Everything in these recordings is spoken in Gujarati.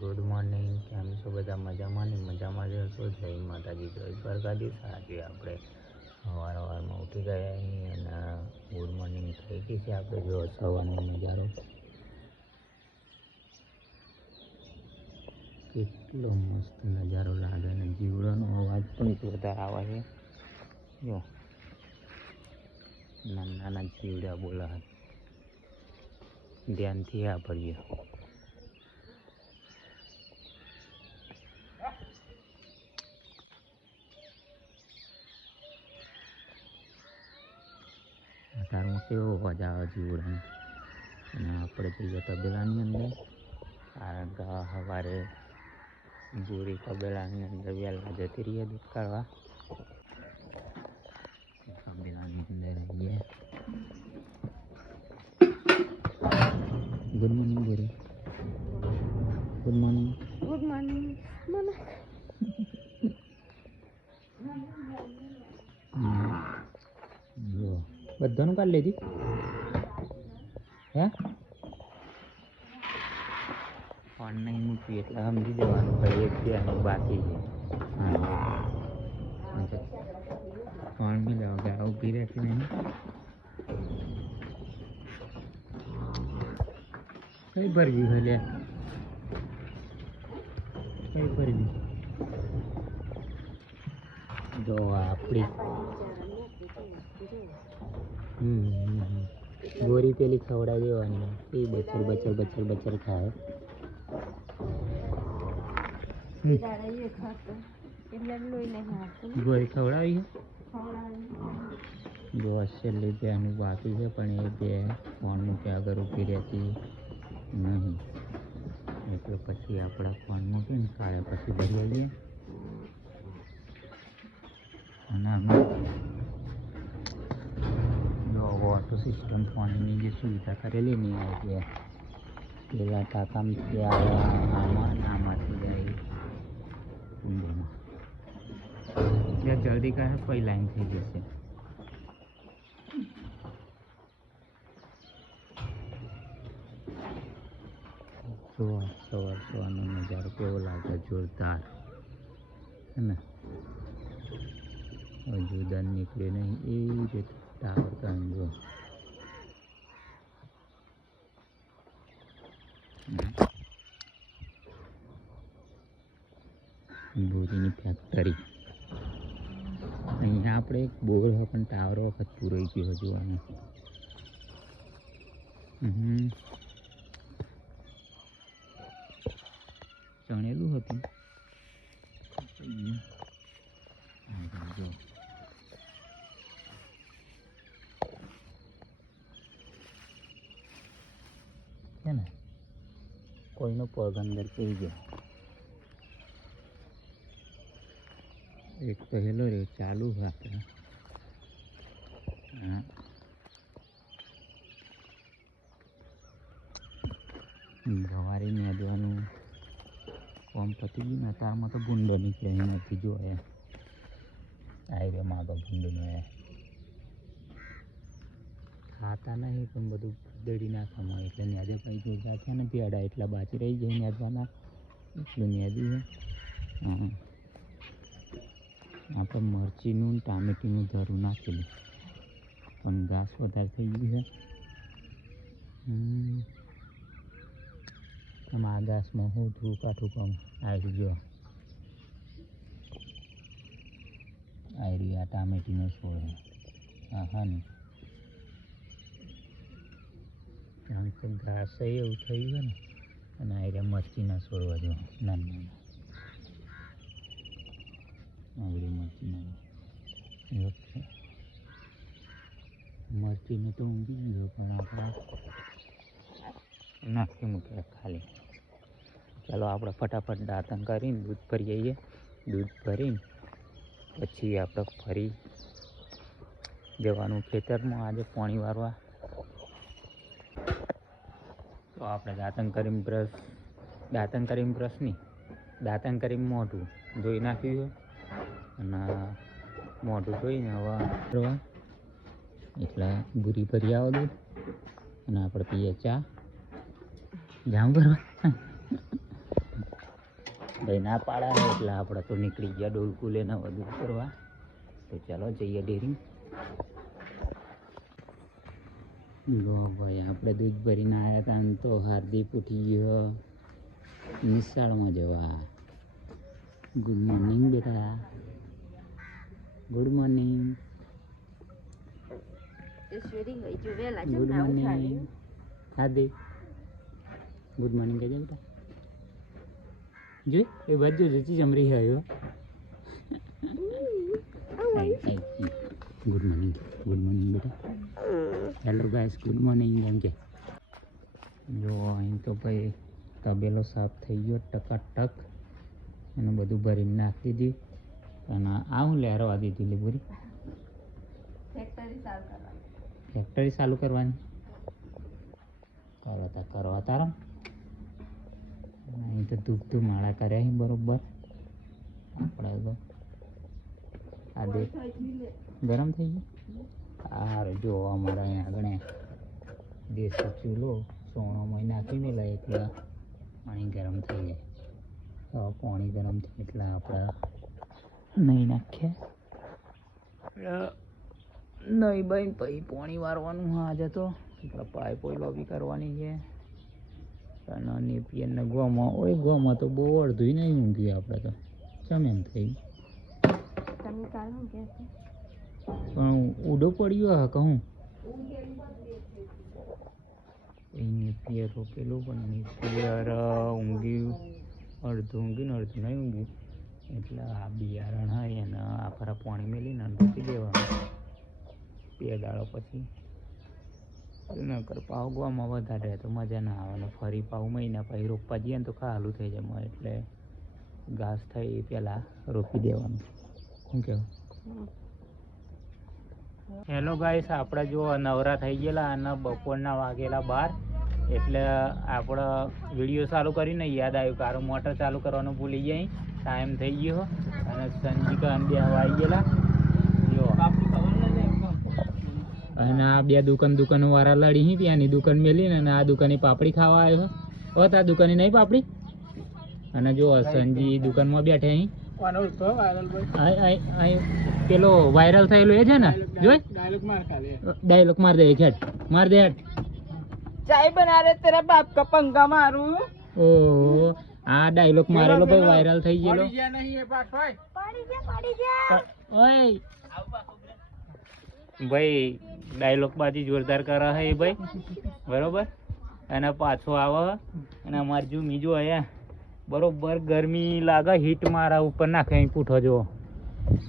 Good morning. કેમ છો બધા? મજામાં ને? મજામાં જ હશો. જય માતાજી, જય દ્વારકાધીશ. આજે આપણે સવારમાં ઉઠી ગયા અહીં અને ગુડ મોર્નિંગ થઈ ગઈ છે. આપણે જો સવારનો નજારો કેટલો મસ્ત નજારો લાગે અને જીવડાનો અવાજ પણ વધારે આવે છે. જો નાના જીવડા બોલા, ધ્યાનથી આ ભરીએ. તારમાં કેવો અવાજ આવે જીવડાનો. અને આપણે જઈએ તબેલાની અંદર, કારણ કે સવારે ગોરી તબેલાની અંદર વહેલા જતી રહીએ દૂધ કાઢવા. તબેલાની અંદર રહીએ. ગુડ મોર્નિંગ ગોરી. Good morning. Good morning mummy. જો બધાનું કાઢ લીધી હે? ફોન નહીં મૂકી એટલે સમજી જવાનું ભાઈ એક બે બાકી છે. ફોન બી લેવા ગયા ઊભી રહેતી નહીં. કઈ ભરવી હોય લે? કઈ ભરવી? જો આપણી ગોરી પેલી ખવડાવી દેવાની એ બચર બચર બચર બચર ખાય. ગોરી ખવડાવી જો છેલ્લી બેનું બાકી છે, પણ એ બે ફોન મૂક્યા આગળ ઊભી રહેતી નહીં. એટલે પછી આપણા ફોન મૂકીને કાળે પછી ભરી આવીએ. અને અમે જો ઓટો સિસ્ટમ ફોનની જે સુવિધા કરેલી નહીં આવે છે. પેલા ટાંકામાંથી આવે આમાં આમાંથી જાય જ્યાં જલ્દી કહે પછી લાઈન થઈ જશે. જો સવારનો નજારો કેવો લાગે, જોરદાર હે ને. હજુ દન નીકળે નહીં એ રીતે ટાવર કામ જો બોરીની ફેક્ટરી. અહીંયા આપણે એક બોર હોય પણ ટાવર વખત પૂરાઈ ગયો જોવાનું. ચણેલું હતું જો છે ને. કોઈનો પગ અંદર પડી ગયો. એક પહેલો રે ચાલુ આપણે ગવારી મેદવાનું કોમ પતી ગયું ને. તારમાં તો ભૂંડો નીકળે એમાંથી જોયે આયરે માગો ભૂંડોનો એ ખાતા નહીં પણ બધું દળી નાખવામાં એટલે ન્યાદે પછી જોતા છે ને પેડા એટલા બાકી રહી જાય ન્યાદવાના એટલું ન્યાદી છે. આપણે મરચીનું ટામેટીનું ધરું નાખેલું પણ ઘાસ વધારે થઈ ગયું છે. આમાં આ ઘાસમાં હું થોડું કાઠું કામ આવી જો આયરી આ ટામેટીનો છોડ. હા ને કારણ કે ઘાસ એવું થઈ ગયું ને. અને આયરા મરચીના છોડવા જો નાના આયરી મરચીના મરચીને તો ઊંઘી ગયો પણ આપણા નાખી મૂક્યા ખાલી. ચાલો આપણે ફટાફટ દાંતણ કરીને દૂધ ભરી આવીએ. દૂધ ભરીને પછી આપણે ફરી જવાનું ખેતરમાં આજે પાણી વારવા. તો આપણે દાંતણ કરીને બ્રશ નહીં, દાંતણ કરીને મોઢું ધોઈ નાખ્યું અને મોઢું ધોઈને હવે એટલે બુરી ભરી આવો દૂધ અને આપણે પીએ ચા. જામ કરવા ભાઈ ના પાડા છે એટલે આપણે તો નીકળી ગયા ડોલકું લઈને વધુ કરવા. તો ચાલો જઈએ ડેરી. જો ભાઈ આપણે દૂધ ભરીને આવ્યા હતા ને તો હાર્દિક ઉઠી ગયો નિશાળમાં જવા. ગુડ મોર્નિંગ બેટા. Good morning. ગુડ મોર્નિંગ હાર્દિક. ગુડ મોર્નિંગ કહેજે બેટા. જોઈ એ બાજુ જતી જમરી આવ્યો. Good morning. ગુડ મોર્નિંગ બેટા. હેલો ગાઈસ, ગુડ મોર્નિંગ એમ કે. જો અહીં તો ભાઈ તબેલો સાફ થઈ ગયો ટકાટક. એનું બધું ભરીને નાખી દીધી. અને આ હું લહેરવા દીધી લીબુરી. ફેક્ટરી ચાલુ કરવાની. કરવા તારા અહીં તો ધૂપ માળા કર્યા છે બરોબર. આપણે તો આ દે ગરમ થઈ ગયું. સારું જો અમારા અહીંયા આગળ દેશી ચૂલો સોણામાં નાખી મેલા એટલે પાણી ગરમ થઈ જાય. પાણી ગરમ થાય એટલે આપણે નહીં નાખીએ. નહીં ભાઈ પછી પાણી વારવાનું હા આજે તો એટલે પાઇપો લોબી કરવાની છે. અને નેપિયરને ગોમાં ઓય ગોમાં તો બહુ અડધું નહીં ઊંઘ્યું આપણે તો ચમ એમ થઈ. પણ ઉડો પડ્યો હા કહું નેપિયર રોકેલું પણ નેપિયર ઊંઘ્યું અડધું ઊંઘ્યું ને અડધું નહીં ઊંઘ્યું એટલે આ બિયારણ હોય એને આખરા પાણી મેલીને રોપી દેવાનું 2 દાડો પછી. નકર પાવ ગોમાં વધારે તો મજા ના આવે ને ફરી પાવ મહિના પછી રોપવા જઈએ ને તો ખાલું થઈ જાય એટલે ઘાસ થાય એ પહેલાં રોપી દેવાનું. શું કહેવું? હેલો ગાઈસ, આપણે જો નવરા થઈ ગયેલા અને બપોરના વાગેલા 12 એટલે આપણે વિડીયો ચાલુ કરીને યાદ આવ્યું કારું મોટર ચાલુ કરવાનું ભૂલી જાય. ટાઈમ થઈ ગયો અને સંજીકા બે આવી ગયેલા. જો અને આ બે દુકાન વાળા લડી ત્યાંની દુકાન મેલીને અને આ દુકાનની પાપડી ખાવા આવ્યો. હોત આ દુકાનની નહીં પાપડી. અને જો સંજી દુકાનમાં બેઠા અહીં પેલો વાયરલ થયેલો એ છે ને જોઈ ડાયલોગ માર દે હેડ માર દે હેડ. ચાય બના રે તેરા બાપ કા પંગા મારું. ઓહો આ ડાયલોગ મારેલો ભાઈ વાયરલ થઈ ગયેલો. ઓય ભાઈ ડાયલોગ બાજી જોરદાર કરે છે એ ભાઈ બરોબર. અને પાછો આવે અને અમારે જો મીજો અહીંયા બરોબર ગરમી લાગે હીટ મારા ઉપર નાખે પૂઠો જો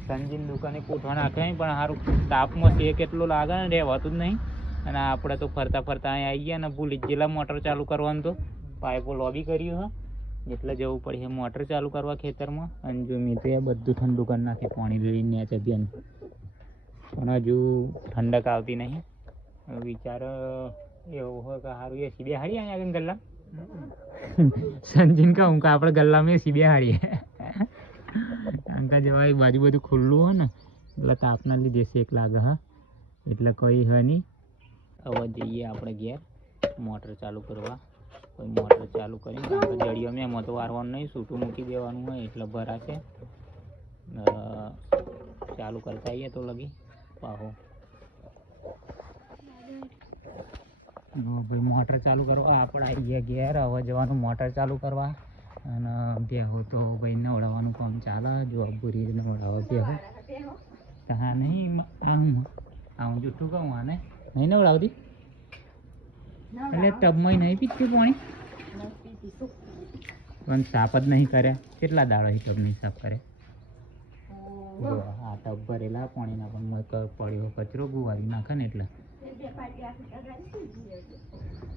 સંજીન દુકાને પૂઠો નાખે પણ સારું તાપમાં છે કેટલો લાગે ને રહેવાતું જ નહીં. અને આપણે તો ફરતા અહીંયા આવી ગયા ને ભૂલી જેલા મોટર ચાલુ કરવાનું તો પાઇપો લોબી કર્યું હા એટલે જવું પડે મોટર ચાલુ કરવા ખેતરમાં. અને જો મેં તો બધું ઠંડુ કરી નાખે પાણી લઈને ચબ્યાને પણ હજુ ઠંડક આવતી નહીં. વિચાર એવું હોય કે સારું એસી બે હાડી અહીંયા આગળ ગલ્લા સંજીને કહું કે આપણે ગલ્લામાં એસી બે હાડીએ અંકા જવાય બાજુ બધું ખુલ્લું હોય ને એટલે તાપના લીધે શેક લાગે હા એટલે કંઈ હોય નહીં. હવે જઈએ આપણે ઘેર મોટર ચાલુ કરવા. મોટર ચાલુ કરીને જડીઓ મેં એમાં તો વારવાનું નહીં છૂટું મૂકી દેવાનું હોય એટલે ભરાશે. ચાલુ કરતા આવીએ તો લગી પાહો ભાઈ મોટર ચાલુ કરવા આપણે આવી ગયા ઘેર. હવે જવાનું મોટર ચાલુ કરવા અને બેહો તો ભાઈ નવડાવવાનું કામ ચાલે. જો પૂરી નવડાવવા બેહો હા નહીં આવું જૂઠું કહું આને નહીં નવડાવતી એટલે ટબમાં નહીં પીતી પાણી પણ સાફ જ નહીં કરે. કેટલા દાડો ટબ નહીં સાફ કરે. જો આ ટબ ભરેલા પાણીના પણ પડ્યો કચરો ગુવારી નાખે ને એટલે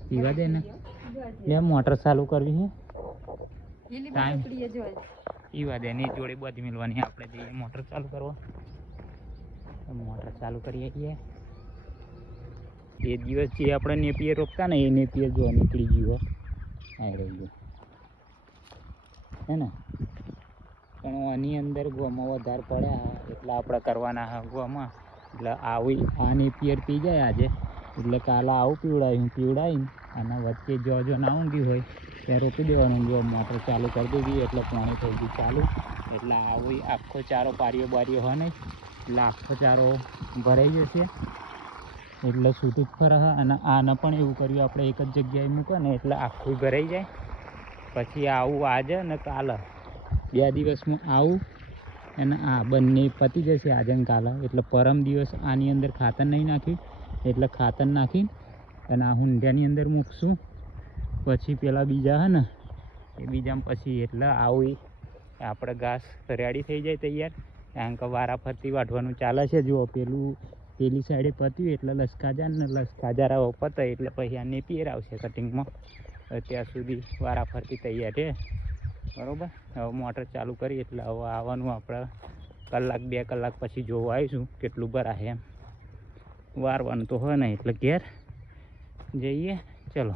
પીવા દે ને. એટલે મોટર ચાલુ કરવી છે ટાઈમ પીવા દે ની જોડે બધી મિલવાની. આપણે જઈએ મોટર ચાલુ કરવા. મોટર ચાલુ કરીએ છીએ. એ દિવસ જે આપણે નેપિયર રોપતા ને એ નેપિયર જો નીકળી ગયો આવી રહી ગયો હે ને. પણ આની અંદર ગોમાં વધારે પડ્યા એટલે આપણે કરવાના હા ગોમાં. એટલે આવી આ નેપિયર પી જાય આજે એટલે કાલે આવું પીવડાવીને અને વચ્ચે જો ના ઊંઘી હોય ત્યાં રોપી દેવાનું. જો મોટર ચાલુ કરી દીધી એટલે પાણી થઈ ગયું ચાલુ. એટલે આવો આખો ચારો પારીઓ બારીઓ હોય નહીં એટલે આખો ચારો ભરાઈ જશે. એટલે છૂટું જ ફરે. અને આને પણ એવું કર્યું આપણે એક જ જગ્યાએ મૂકો ને એટલે આખું ભરાઈ જાય. પછી આવું આજે ને કાલે 2 દિવસમાં આવું અને આ બંને પતી જશે આજે ને કાલે. એટલે પરમ દિવસ આની અંદર ખાતર નહીં નાખ્યું એટલે ખાતર નાખી અને આ હુંડિયાની અંદર મૂકશું. પછી પેલા બીજા હે ને એ બીજામાં પછી એટલે આવું આપણે ઘાસ રેડી થઈ જાય તૈયાર. કારણ કે વારા ફરતી વાઢવાનું ચાલે છે. જુઓ પેલી સાઈડે પત્યું એટલે લસકાજા ને લસકાજા પતે એટલે પછી આ નેપિયર આવશે કટિંગમાં. ત્યાં સુધી વારા ફરતી તૈયાર છે બરાબર. હવે મોટર ચાલુ કરી એટલે હવે આવવાનું આપણે 1-2 કલાક પછી જોવા આવીશું કેટલું ભરાશે એમ. વારવાનું તો હોય ને એટલે ઘેર જઈએ. ચલો.